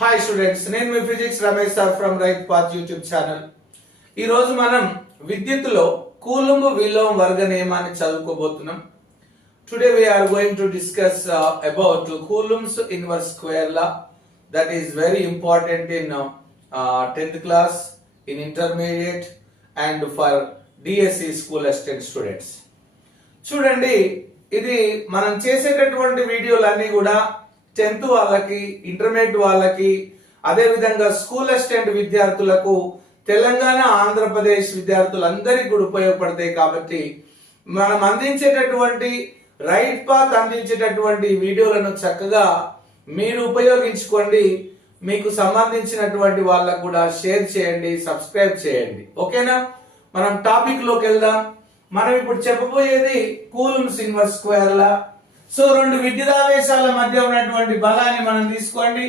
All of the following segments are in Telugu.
హాయ్ స్టూడెంట్స్, నేను మీ physics Ramesh sir from right path YouTube channel. ఈ రోజు మనం విద్యుత్తులో కూలుంబ్ విలోమ వర్గ నియమాన్ని చదువుకోబోతున్నాం. Today we are going to discuss about Coulomb's inverse square law that is very important in 10th class, in intermediate and for DSE school assistant students. చూడండి, ఇది మనం చేసేటటువంటి వీడియోలన్నీ కూడా 10th వాళ్ళకి, ఇంటర్మీడియట్ వాళ్ళకి, అదే విధంగా స్కూల్ అసిస్టెంట్ విద్యార్థులకు, తెలంగాణ ఆంధ్రప్రదేశ్ విద్యార్థులందరికీ కూడా ఉపయోగపడతాయి. కాబట్టి మనం అందించేటటువంటి రైట్ పాత్ అందించేటటువంటి వీడియోలను చక్కగా మీరు ఉపయోగించుకోండి. మీకు సంబంధించినటువంటి వాళ్ళకు కూడా షేర్ చేయండి, సబ్స్క్రైబ్ చేయండి. ఓకేనా? మనం టాపిక్ లోకి వెళ్దాం. మనం ఇప్పుడు చెప్పబోయేది coulombs inverse square law. So రెండు విద్యుదావేశాల మధ్య ఉన్నటువంటి బలాన్ని మనం తీసుకోండి.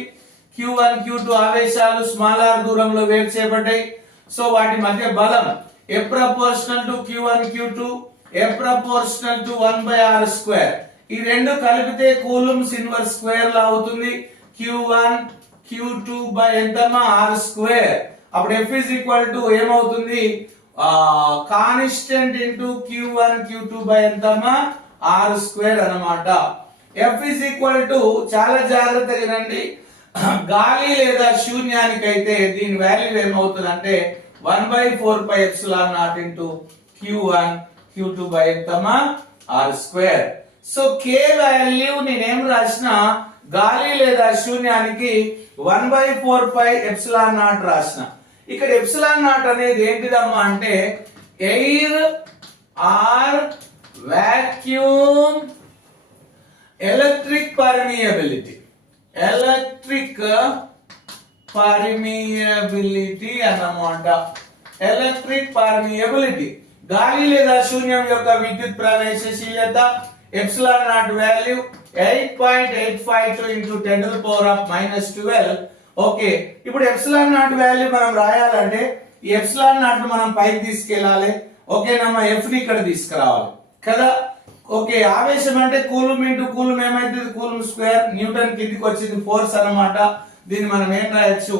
Q1 Q2 ఆవేశాలు స్మాల్ r దూరంలో వేరు చేయబడ్డాయి. సో వాటి మధ్య బలం F proportional to Q1 Q2, F proportional to 1/r square. ఈ రెండు కలిపితే కూలుంబ్స్ ఇన్వర్స్ స్క్వేర్ లా అవుతుంది. Q1 Q2 బై ఎంతమా r స్క్వేర్. అప్పుడు F is equal to ఏమవుతుంది? Constant into Q1 Q2 by ఎంతమా r స్క్వేర్ అన్నమాట. F is equal to, చాలా జాగ్రత్తగా వినండి, గాలి లేదా శూన్యానికైతే దీని వాల్యూ ఏమవుతుంది అంటే 1/4πε0 ఇంటూ Q1 Q2 బై ఎంతమా r square. So k value నేనేం రాసిన, గాలి లేదా శూన్యానికి 1/4πε0 రాసిన. ఇక్కడ ε0 అనేది ఏంటిదమ్మా అంటే air or vacuum electric permeability అన్నమాట. ఎలక్ట్రిక్ పర్మియబిలిటీ గాలి లేదా శూన్యం యొక్క విద్యుత్ ప్రవేశశీలత ε0 వాల్యూ 8.852 into 10⁻⁻12. ఓకే, ఇప్పుడు ε0 వాల్యూ మనం రాయాలంటే ఈ ε0 మనం పైకి తీసుకెళ్ళాలి. ఓకేనమ్మా, F ని ఇక్కడ తీసుకురావాలి కదా. ఓకే, ఆవేశం అంటే కూలుంబ్ ఇంటూ కూలుంబ్ ఏమైతుంది? Coulomb square. న్యూటన్ కిందికి వచ్చింది ఫోర్స్ అన్నమాట. దీన్ని మనం ఏం రాయొచ్చు?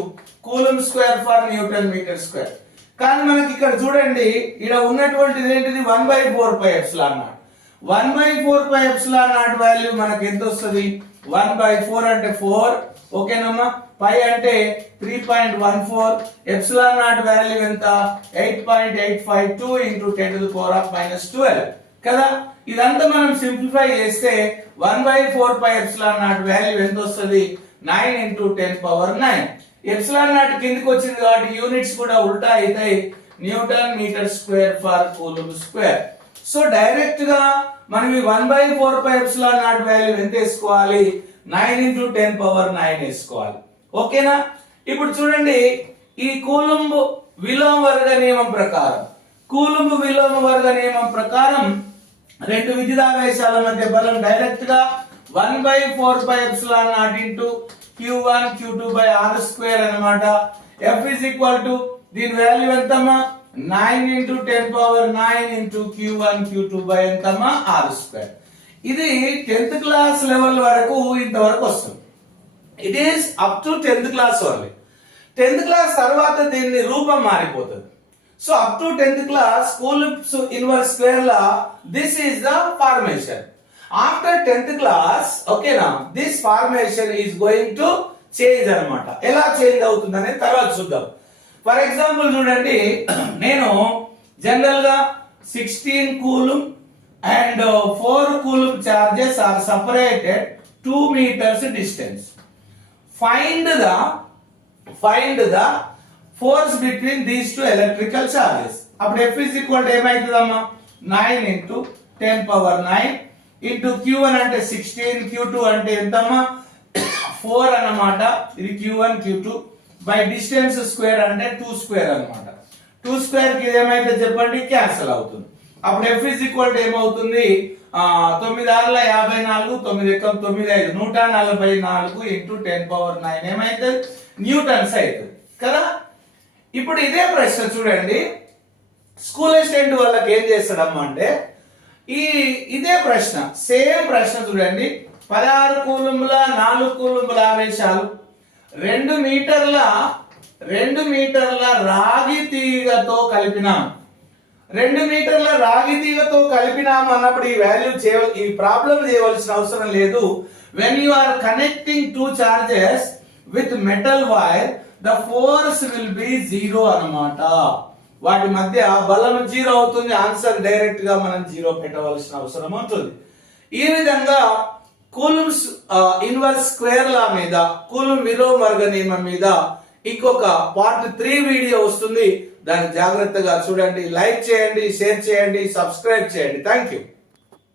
Coulomb square per newton metre square. కానీ మనకి ఇక్కడ చూడండి, ఇక్కడ ఉన్నటువంటిది ఏంటిది? 1/4πε0. 1/4πε0 వాల్యూ మనకి ఎంత వస్తుంది? 1/4 అంటే 4. ఓకేనమ్మా, పై అంటే 3.14. ε0 వాల్యూ ఎంత? 8.852 into 10⁻⁻12 కదా. ఇదంతా మనం సింప్లిఫై చేస్తే 1/4πε0 వాల్యూ ఎంత వస్తుంది? 9 into 10⁻9. ε0 కిందికి వచ్చింది కాబట్టి యూనిట్స్ కూడా ఉల్టా అవుతాయి. Newton metre square per coulomb square. So direct గా మనం ఈ 1/4πε0 వాల్యూ ఎంత వేసుకోవాలి? 9 into 10⁻9 వేసుకోవాలి. ఓకేనా? ఇప్పుడు చూడండి, ఈ కూలుంబ్ విలోమ వర్గ నియమం ప్రకారం, కూలుంబ్ విలోమ వర్గ నియమం ప్రకారం రెండు విద్యుదావేశాల మధ్య బలం డైరెక్ట్ గా 1/4πε0 into Q1 Q2 by r square అన్నమాట. F is equal to, దీని వాల్యూ ఎంతమ్మా? 9 into 10⁻9 into Q1 Q2 by ఎంతమ్మా? r square. ఇది 10th క్లాస్ లెవెల్ వరకు ఇంతవరకు వస్తుంది. It is up to 10th class only. 10th class తర్వాత దీని రూపం మారిపోతుంది. So up to 10th class, Coulomb's inverse square law, this is the formation. After 10th class, okay now, this formation is going to change అన్నమాట. ఎలా చేంజ్ అవుతుందనే తర్వాత చూద్దాం. ఫర్ ఎగ్జాంపుల్ చూడండి, నేను జనరల్ గా 16 coulomb and 4 coulomb charges are separated 2 meters distance. Find the force between these two electrical charges. అప్పుడు F is equal to ఏమైతుందమ్మా? 9 into 10⁻9 into Q1 అంటే 16, Q2 అంటే ఎంతమ్మా? 4 అన్నమాట. ఇది Q1 Q2 by distance square అంటే 2 స్క్వేర్ అన్నమాట. 2 స్క్వేర్ కి ఏమైతే చెప్పండి? క్యాన్సిల్ అవుతుంది. అప్పుడు F is equal to ఏమవుతుంది? 9 6 54, 9 1 9 5 144 into 10⁻9 ఏమైతుంది? న్యూటన్స్ అవుతుంది కదా. ఇప్పుడు ఇదే ప్రశ్న చూడండి, స్కూల్ అసిస్టెంట్ వాళ్ళకి ఏం చేస్తాడమ్మా అంటే, ఇదే ప్రశ్న, సేమ్ ప్రశ్న చూడండి, 16 కూలుంబుల 4 కూలుంబుల ఆవేశాలు 2 మీటర్ల రాగి తీగతో కలిపినాం. 2 మీటర్ల రాగి తీగతో కలిపినాం అన్నప్పుడు ఈ ప్రాబ్లం చేయవలసిన అవసరం లేదు. when you are connecting two charges with metal wire, the force will be 0 అన్నమాట. వాటి మధ్య బలం 0 అవుతుంది. ఆన్సర్ డైరెక్ట్ గా మనం 0 పెట్టవలసిన అవసరం ఉంటుంది. ఈ విధంగా కూలుంబ్స్ ఇన్వర్స్ స్క్వేర్ లా మీద, కూలుంబ్ విలోమవర్గ నియమం మీద ఇంకొక పార్ట్ 3 వీడియో వస్తుంది. దాన్ని జాగ్రత్తగా చూడండి. లైక్ చేయండి, షేర్ చేయండి, సబ్స్క్రైబ్ చేయండి. Thank you.